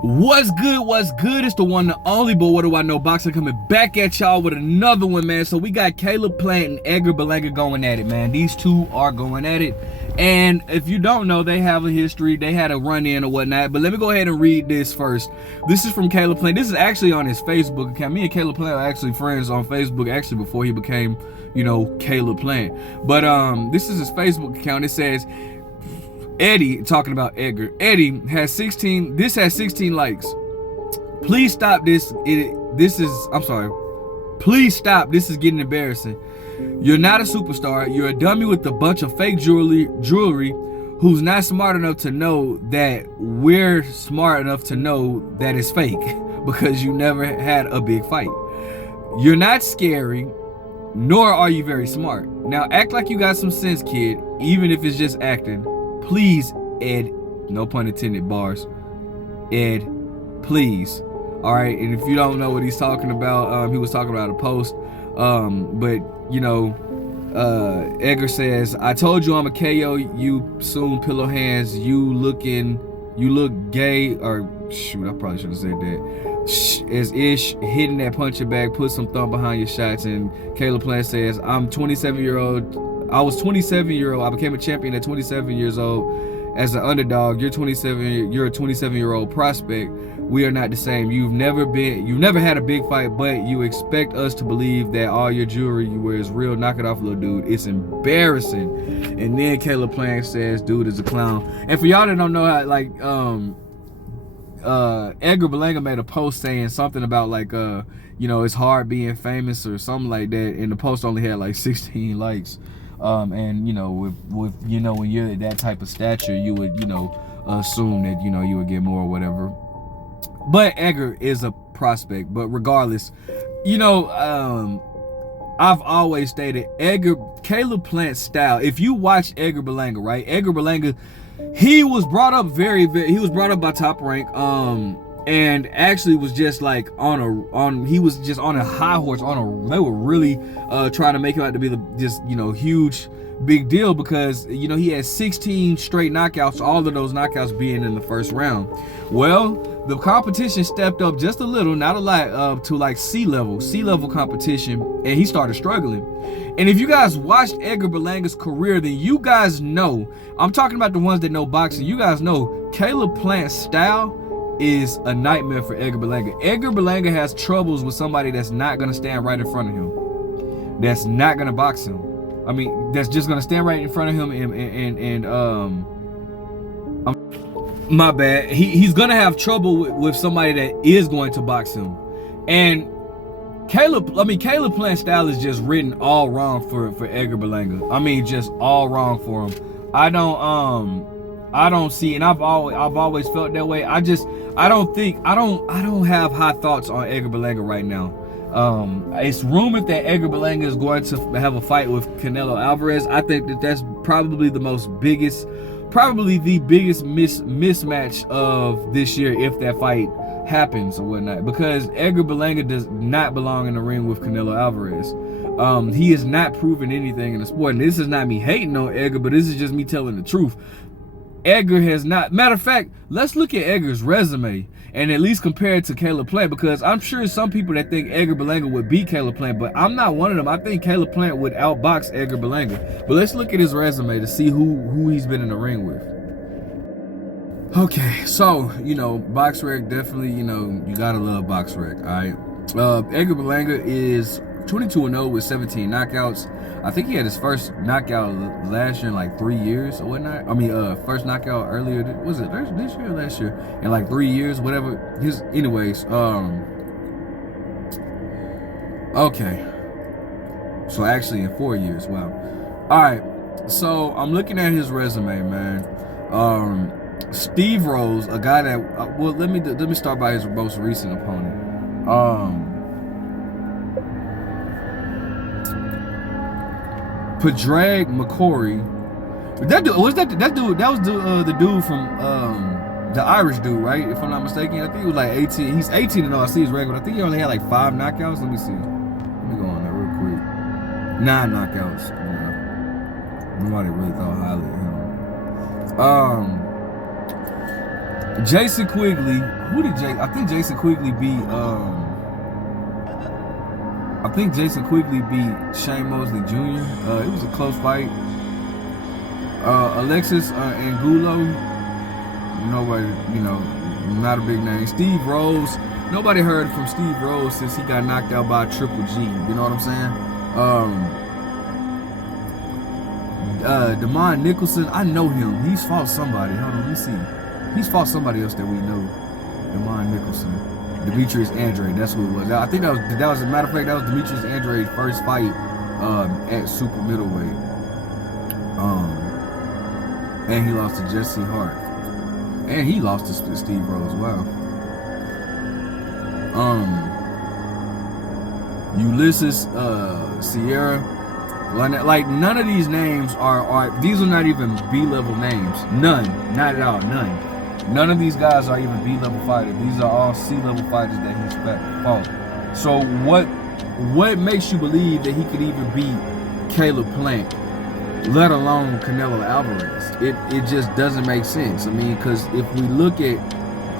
What's good? What's good? It's the one, the only, but what do I know? Boxing coming back at y'all with another one, man. So we got Plant and Edgar Berlanga going at it, man. These two are going at it. And if you don't know, they have a history. They had a run-in or whatnot. But let me go ahead and read this first. This is from Plant. This is actually on his Facebook account. Me and Plant are actually friends on Facebook, actually before he became, you know, Plant. But this is his Facebook account. It says, Eddie, talking about Edgar. Eddie has 16. This has 16 likes. Please stop this. I'm sorry. Please stop. This is getting embarrassing. You're not a superstar. You're a dummy with a bunch of fake jewelry who's not smart enough to know that we're smart enough to know that it's fake because you never had a big fight. You're not scary, nor are you very smart. Now act like you got some sense, kid, even if it's just acting. Please, Ed, no pun intended, bars. Ed, please. All right, and if you don't know what he's talking about, he was talking about a post. But you know, Edgar says, "I told you I'm a KO you soon, pillow hands. You look gay." Or shoot, I probably should have said that. As ish, hitting that punching bag, put some thumb behind your shots. And Plant says, "I'm 27-year-old. I was 27-year-old. I became a champion at 27 years old as an underdog. You're 27. You're a 27-year-old prospect. We are not the same. You've never had a big fight, but you expect us to believe that all your jewelry you wear is real. Knock it off, little dude. It's embarrassing." And then Plant says, "Dude is a clown." And for y'all that don't know how, like, Edgar Berlanga made a post saying something about like, you know, it's hard being famous or something like that. And the post only had like 16 likes. And you know, with you know, when you're that type of stature, you would, you know, assume that, you know, you would get more or whatever. But Edgar is a prospect. But regardless, you know, I've always stated Plant's style. If you watch Edgar Berlanga, right? Edgar Berlanga, he was brought up he was brought up by Top Rank. And actually was just like he was just on a high horse, they were really trying to make him out to be this, you know, huge big deal, because, you know, he had 16 straight knockouts, all of those knockouts being in the first round. Well, the competition stepped up just a little, not a lot, to like C-level competition, and he started struggling. And if you guys watched Edgar Berlanga's career, then you guys know, I'm talking about the ones that know boxing, you guys know Plant's style is a nightmare for Edgar Berlanga. Edgar Berlanga has troubles with somebody that's not gonna stand right in front of him, that's not gonna box him. I mean, that's just gonna stand right in front of him and my bad. He's gonna have trouble with somebody that is going to box him. And Plant's style is just written all wrong for Edgar Berlanga. I mean, just all wrong for him. I don't see, and I've always felt that way. I don't have high thoughts on Edgar Berlanga right now. It's rumored that Edgar Berlanga is going to have a fight with Canelo Alvarez. I think that's probably the biggest mismatch of this year, if that fight happens or whatnot, because Edgar Berlanga does not belong in the ring with Canelo Alvarez. He has not proven anything in the sport, and this is not me hating on Edgar, but this is just me telling the truth. Edgar has not. Matter of fact, let's look at Edgar's resume and at least compare it to Plant, because I'm sure some people that think Edgar Berlanga would beat Plant, but I'm not one of them. I think Plant would outbox Edgar Berlanga. But let's look at his resume to see who he's been in the ring with. Okay, so, you know, BoxRec, definitely, you know, you gotta love BoxRec, all right? Edgar Berlanga is 22-0 with 17 knockouts. I think he had his first knockout last year in like 3 years or whatnot. I mean, first knockout earlier, was it this year or last year? In like 3 years, whatever. Anyways, okay. So actually in 4 years, wow. All right, so I'm looking at his resume, man. Steve Rose, a guy that, well, let me start by his most recent opponent. Padraig McCrory. That dude was the dude from the Irish dude, right? If I'm not mistaken, I think he was like 18. He's 18-0. I see his record. I think he only had like 5 knockouts. Let me see. Let me go on there real quick. 9 knockouts. Yeah. Nobody really thought highly of him. Jason Quigley. I think Jason Quigley beat. I think Jason Quigley beat Shane Mosley Jr. It was a close fight. Alexis Angulo. Nobody, not a big name. Steve Rose. Nobody heard from Steve Rose since he got knocked out by Triple G. You know what I'm saying? Damon Nicholson. I know him. He's fought somebody. Hold on, let me see. He's fought somebody else that we know. Damon Nicholson. Demetrius Andrade. That's who it was. I think that was as a matter of fact, that was Demetrius Andrade's first fight at super middleweight. And he lost to Jesse Hart. And he lost to Steve Rose. Wow. Ulysses Sierra. Like none of these names are these are not even B-level names. None. Not at all. None of these guys are even B-level fighters. These are all C-level fighters that he's fought. So what makes you believe that he could even beat Caleb Plant, let alone Canelo Alvarez? It just doesn't make sense. I mean, because if we look at,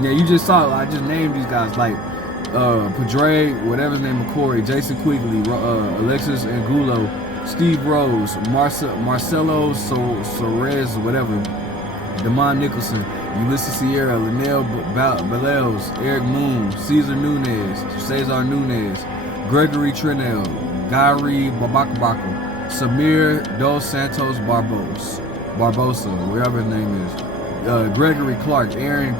you just saw, I just named these guys like Padre, whatever his name, McCory, Jason Quigley, Alexis Angulo, Steve Rose, Marcelo Soares, whatever, Damon Nicholson, Ulysses Sierra, Linnell Bales, Eric Moon, Cesar Nunez, Gregory Trinell, Gary Babakabaka, Samir Dos Santos Barbosa, whatever his name is, Gregory Clark, Aaron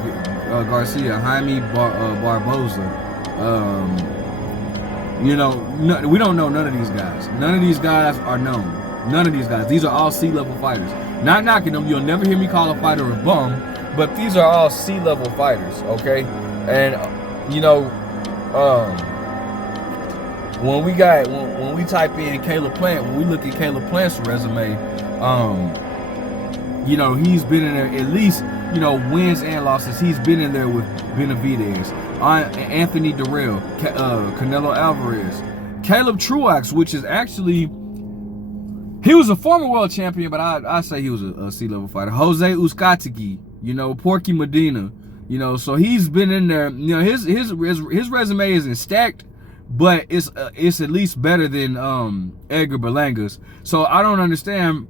Garcia, Jaime Barboza. We don't know none of these guys. None of these guys are known. None of these guys. These are all C-level fighters. Not knocking them. You'll never hear me call a fighter a bum, but these are all C-level fighters, okay? And when we type in Caleb Plant, when we look at Caleb Plant's resume, he's been in there at least, wins and losses. He's been in there with Benavidez, Anthony Durrell, Canelo Alvarez, Caleb Truax, which is actually, he was a former world champion, but I say he was a C-level fighter. Jose Uzcategui, Porky Medina, so he's been in there. His resume isn't stacked, but it's at least better than Edgar Berlanga's. So I don't understand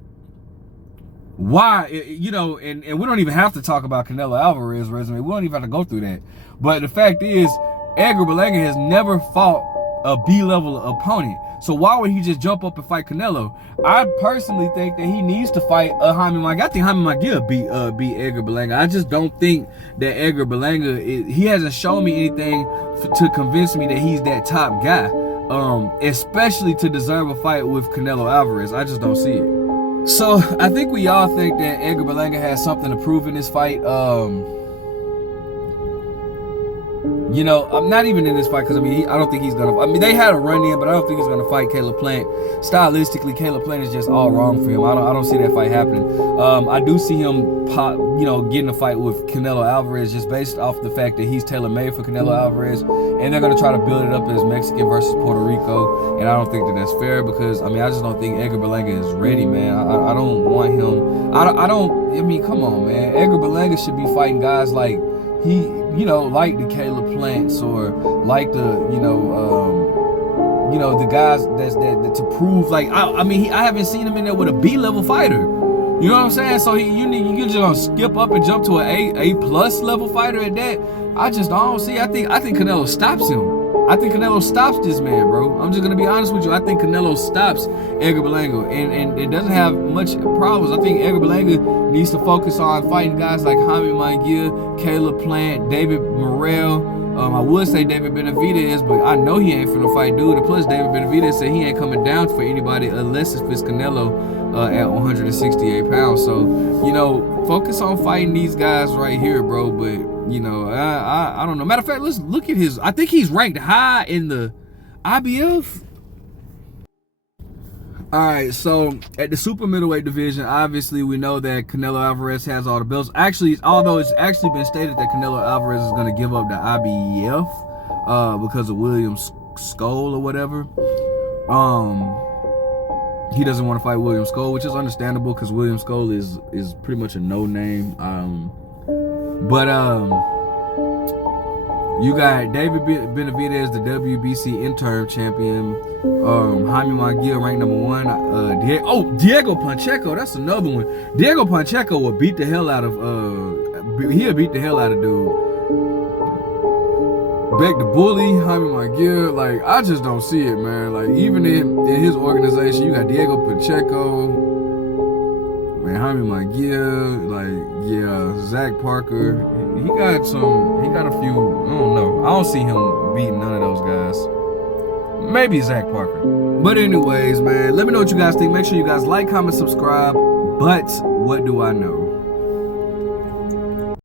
why, and we don't even have to talk about Canelo Alvarez's resume. We don't even have to go through that. But the fact is, Edgar Berlanga has never fought a B-level opponent. So why would he just jump up and fight Canelo? I personally think that he needs to fight Jaime Munguia. I think Jaime Munguia beat Edgar Berlanga. I just don't think that Edgar Berlanga, he hasn't shown me anything to convince me that he's that top guy, especially to deserve a fight with Canelo Alvarez. I just don't see it. So I think we all think that Edgar Berlanga has something to prove in this fight. I'm not even in this fight because, I don't think he's going to... they had a run-in, but I don't think he's going to fight Caleb Plant. Stylistically, Caleb Plant is just all wrong for him. I don't see that fight happening. I do see him getting a fight with Canelo Alvarez just based off the fact that he's tailor-made for Canelo Alvarez, and they're going to try to build it up as Mexican versus Puerto Rico, and I don't think that that's fair because, I just don't think Edgar Berlanga is ready, man. I don't want him... come on, man. Edgar Berlanga should be fighting guys like... like the Caleb Plants or like the, the guys that to prove, like, I haven't seen him in there with a B-level fighter. You know what I'm saying? So you just gonna skip up and jump to an A+ level fighter at that. I don't see. I think Canelo stops him. I think Canelo stops this man, bro. I'm just gonna be honest with you. I think Canelo stops Edgar Berlanga, and it doesn't have much problems. I think Edgar Berlanga needs to focus on fighting guys like Jaime Munguia, Caleb Plant, David Morrell. I would say David Benavidez, but I know he ain't finna fight dude. And plus, David Benavidez said he ain't coming down for anybody unless it's Canelo at 168 pounds. So, focus on fighting these guys right here, bro. But I don't know. Matter of fact, let's look at his. I think he's ranked high in the IBF. All right, so at the super middleweight division, obviously we know that Canelo Alvarez has all the belts. Actually, although it's actually been stated that Canelo Alvarez is going to give up the IBF because of William Skull or whatever. He doesn't want to fight William Skull, which is understandable because William Skull is pretty much a no-name. But you got David Benavidez, the WBC interim champion. Jaime Munguia ranked number 1. Diego Pacheco, that's another one. Diego Pacheco will beat the hell out of he'll beat the hell out of dude. Back to Bully, Jaime Munguia, like I just don't see it, man. Like even in his organization, you got Diego Pacheco, man, Jaime Munguia, like yeah, Zach Parker. He got a few. I don't know. I don't see him beating none of those guys. Maybe Zach Parker. But anyways, man, let me know what you guys think. Make sure you guys like, comment, subscribe. But what do I know?